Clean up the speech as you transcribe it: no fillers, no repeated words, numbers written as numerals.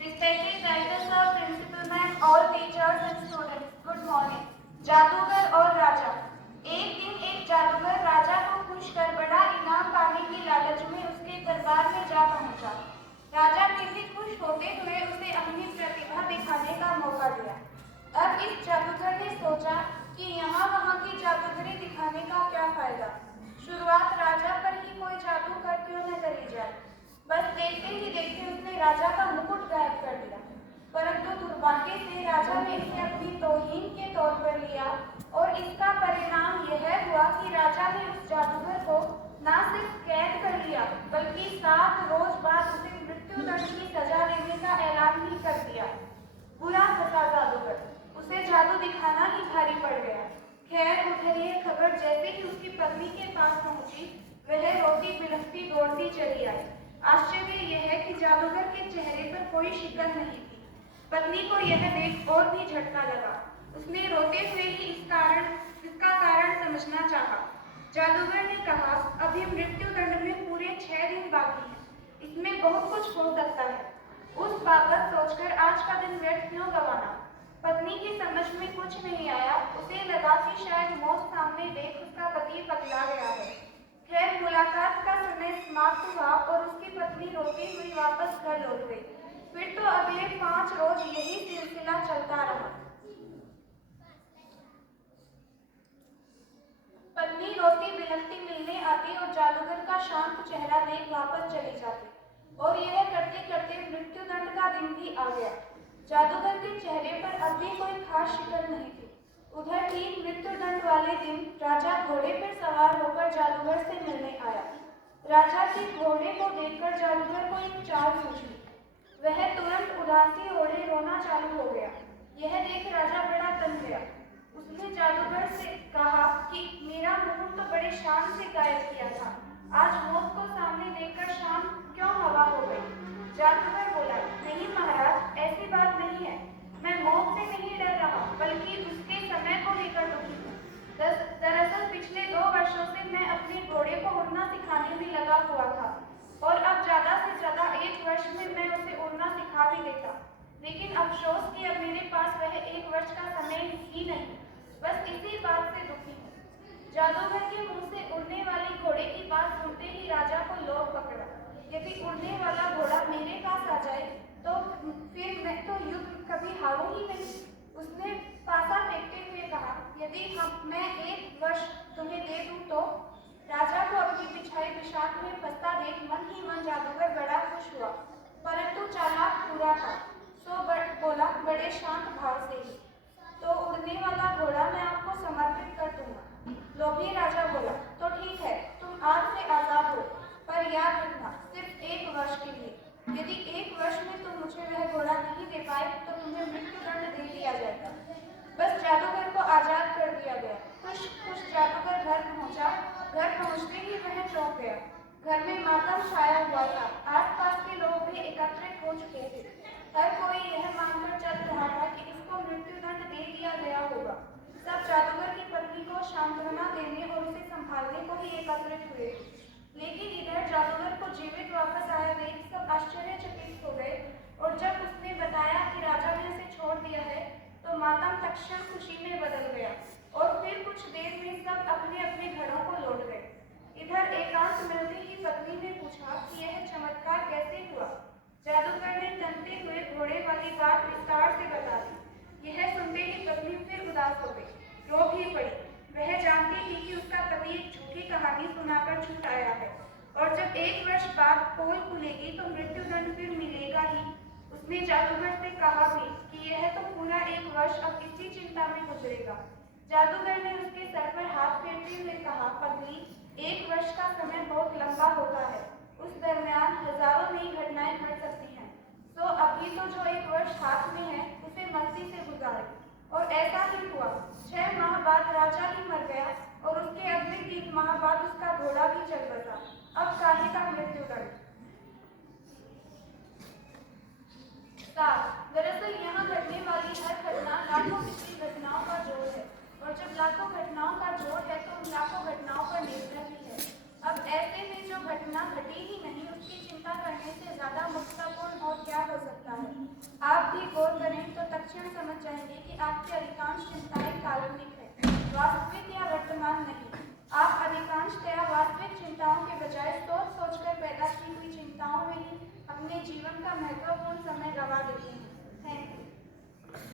Respected director sir, principal ma'am, all teachers and students, good morning. जादूगर और राजा। एक दिन एक जादूगर राजा को खुश कर बड़ा इनाम पाने की लालच में उसके दरबार में जा पहुंचा। राजा फिर भी खुश होते हुए उसे अपनी प्रतिभा दिखाने का मौका दिया। अब इस जादूगर ने सोचा कि यहाँ वहाँ की जादूगरी दिखाने का क्या फायदा। शुरुआत राजा पर ही कोई जादू कर क्यों न करी जाए। बस देखते ही देखते उसने राजा का मुकुट गायब कर दिया, परंतु दुर्भाग्य से राजा ने इसे अपनी तौहीन के तौर पर लिया और इसका परिणाम यह हुआ कि राजा ने उस जादूगर को न सिर्फ कैद कर लिया बल्कि 7 रोज बाद उसे मृत्युदंड की सजा देने का ऐलान भी कर दिया। बुरा फंसा जादूगर, उसे जादू दिखाना ही भारी पड़ गया। खैर उधर यह खबर जैसे ही उसकी पत्नी के पास पहुंची, वह रोती बिलखती दौड़ती चली आई। आश्चर्य यह है कि जादूगर के चेहरे पर कोई शिकन नहीं थी। पत्नी को यह देख और भी झटका लगा। उसने रोते हुए ही इसका कारण समझना चाहा। जादूगर ने कहा, अभी मृत्युदंड में पूरे 6 दिन बाकी हैं। इसमें बहुत कुछ हो सकता है। उस बाबत सोचकर आज का दिन व्यर्थ क्यों गंवाना। पत्नी की समझ में कुछ नहीं आया। उसे लगा कि शायद मौत सामने देख उसका पति पगला गया है। खैर मुलाकात का समय समाप्त हुआ और उसकी पत्नी रोती हुई वापस घर लौट गई। फिर तो अगले 5 रोज यही सिलसिला चलता रहा। पत्नी रोती बिलखती मिलने आती और जादूगर का शांत चेहरा देख वापस चली जाती और यह करते करते मृत्युदंड का दिन भी आ गया। जादूगर के चेहरे पर अभी कोई खास शिकन नहीं थी। उधर ठीक मृत्युदंड वाले दिन राजा घोड़े पर सवार होकर जादूगर से मिलने आया। राजा के घोड़े को देखकर जादूगर को एक चाल सूझी। वह तुरंत उदासी ओढ़े रोना चालू हो गया। यह देख राजा बड़ा तंग गया। उसने जादूगर से कहा कि मेरा मुकुट तो बड़े शान से गायब किया था, आज मौत को सामने देखकर शान क्यों हवा हो गई। जादूगर बोला, नहीं महाराज, ऐसी बात नहीं है। मैं मौत से नहीं डर रहा बल्कि उसके समय को लेकर दुखी हूँ। दरअसल पिछले 2 वर्षों से मैं अपने घोड़े को उड़ना सिखाने में लगा हुआ था और अब ज्यादा से ज्यादा 1 वर्ष में मैं उसे उड़ना सिखा भी देता, लेकिन अफसोस कि अब मेरे पास वह 1 वर्ष का समय ही नहीं। बस इसी बात से दुखी हूँ। जादूगर के मुंह से उड़ने वाले घोड़े की बात सुनते ही राजा को लोभ पकड़ा। यदि उड़ने वाला घोड़ा मेरे पास आ जाए तो फिर मैं तो युद्ध कभी हारूं ही नहीं। उसने पासा फेंकते हुए कहा, यदि मैं 1 वर्ष तुम्हें दे दूं तो। राजा को अपनी बिछाई बिशात में फंसता देख मन ही मन जादूगर बड़ा खुश हुआ, परंतु चालाक पूरा था। सो बोला बड़े शांत भाव से ही, तो उड़ने वाला घोड़ा मैं आपको समर्पित कर दूंगा। लोभी राजा बोला, तो ठीक है, तुम आज से आजाद हो, पर याद रखना सिर्फ 1 वर्ष के लिए। यदि 1 वर्ष में तुम मुझे वह घोड़ा नहीं दे पाए तो तुम्हें मृत्युदंड दे दिया जाएगा। बस जादूगर को आजाद कर दिया गया। खुश खुश जादूगर घर पहुंचा। घर पहुंचते ही वह चौंक गया। घर में मातम छाया हुआ था। आसपास के लोग भी एकत्रित हो चुके थे। हर कोई यह मानकर चल रहा था कि इसको मृत्युदंड दे दिया गया होगा। सब जादूगर की पत्नी को सांत्वना देने और उसे संभालने को ही एकत्रित हुए। लेकिन इधर जादूगर को जीवित वापस आया देख सब आश्चर्यचकित हो गए और जब उसने बताया कि राजा ने उसे छोड़ दिया है तो मातम तत्क्षण खुशी में बदल गया और फिर कुछ देर में सब अपने अपने घरों को लौट गए। इधर एकांत मिलते ही पत्नी ने पूछा कि यह चमत्कार कैसे हुआ। जादूगर ने तनते हुए घोड़े वाली बात विस्तार से बता दी। यह सुनते ही पत्नी फिर उदास हो गई, रो भी पड़ी। वह जानती थी कि उसका पति एक झूठी कहानी सुनाकर छूट आया है और जब 1 वर्ष बाद पोल खुलेगी तो मृत्युदंड फिर मिलेगा ही। उसने जादूगर से कहा भी कि यह तो पूरा 1 वर्ष अब इसी चिंता में गुजरेगा। जादूगर ने उसके सर पर हाथ फेरते हुए कहा, पत्नी, 1 वर्ष का समय बहुत लंबा होता है। उस दरमियान हजारों नई घटनाएं घट सकती हैं। तो अभी तो जो 1 वर्ष हाथ में है उसे मस्ती से गुजारे। और ऐसा ही हुआ। 6 माह बाद राजा ही मर गया और उसके अगले 3 माह बाद उसका घोड़ा भी चल बसा। अब काहे का मृत्युदंड। दरअसल यहाँ घटने वाली हर घटना लाखों पिछली घटनाओं का जोड़ है और जब लाखों घटनाओं का जोड़ है तो उन लाखों घटनाओं पर नियंत्रण भी है। अब ऐसे में जो घटना घटी ही नहीं उसकी चिंता करने से ज्यादा महत्वपूर्ण और क्या हो सकता है। आप भी गौर करें तो तत्क्षण समझ जाएंगे कि आपकी अधिकांश चिंताएं काल्पनिक है, वास्तविक या वर्तमान नहीं। आप अधिकांशतया वास्तविक चिंताओं के बजाय सोच सोचकर पैदा की हुई चिंताओं में ही अपने जीवन का महत्वपूर्ण समय गंवा देते हैं।